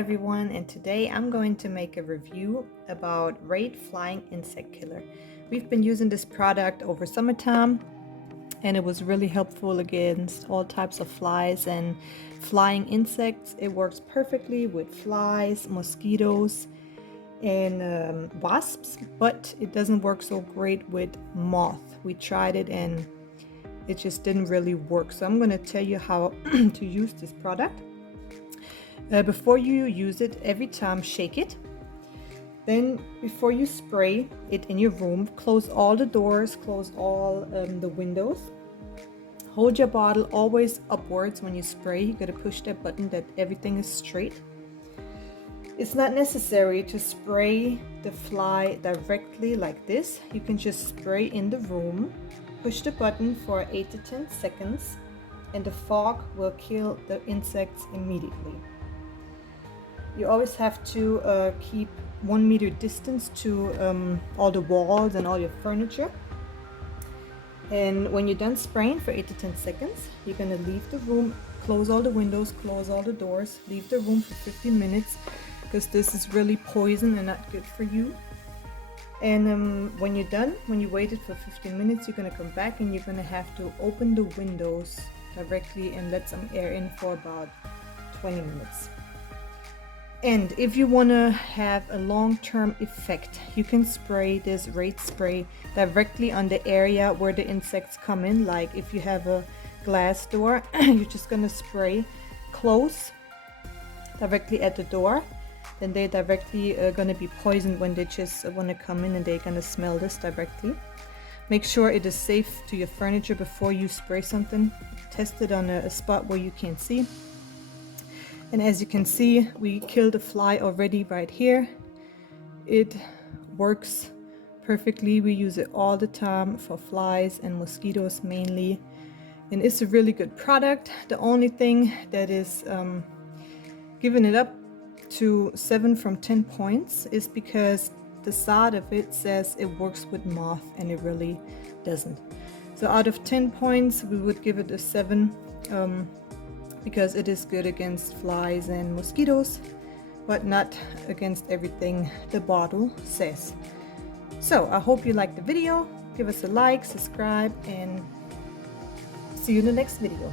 everyone, and today I'm going to make a review about Raid Flying Insect Killer. We've been using this product over summertime and it was really helpful against all types of flies and flying insects. It works perfectly with flies, mosquitoes, and wasps, but it doesn't work so great with moth. We tried it and it just didn't really work. So I'm going to tell you how to use this product. Before you use it, every time shake it. Then before you spray it in your room, close all the doors, close all the windows. Hold your bottle always upwards when you spray. You gotta push that button that everything is straight. It's not necessary to spray the fly directly like this. You can just spray in the room, push the button for 8 to 10 seconds, and the fog will kill the insects immediately. You always have to keep 1 meter distance to all the walls and all your furniture. And when you're done spraying for 8 to 10 seconds, you're gonna leave the room, close all the windows, close all the doors, leave the room for 15 minutes because this is really poison and not good for you. And when you're done, when you waited for 15 minutes, you're gonna come back and you're gonna have to open the windows directly and let some air in for about 20 minutes. And if you want to have a long-term effect, you can spray this Raid spray directly on the area where the insects come in. Like if you have a glass door, you're just going to spray close directly at the door. Then they're directly going to be poisoned when they just want to come in and they're going to smell this directly. Make sure it is safe to your furniture before you spray something. Test it on a spot where you can't see. And as you can see, we killed a fly already right here. It works perfectly. We use it all the time for flies and mosquitoes mainly. And it's a really good product. The only thing that is giving it up to 7 from 10 points is because the side of it says it works with moth and it really doesn't. So out of 10 points, we would give it a 7. Because it is good against flies and mosquitoes, but not against everything the bottle says. So I hope you liked the video. Give us a like, subscribe, and see you in the next video.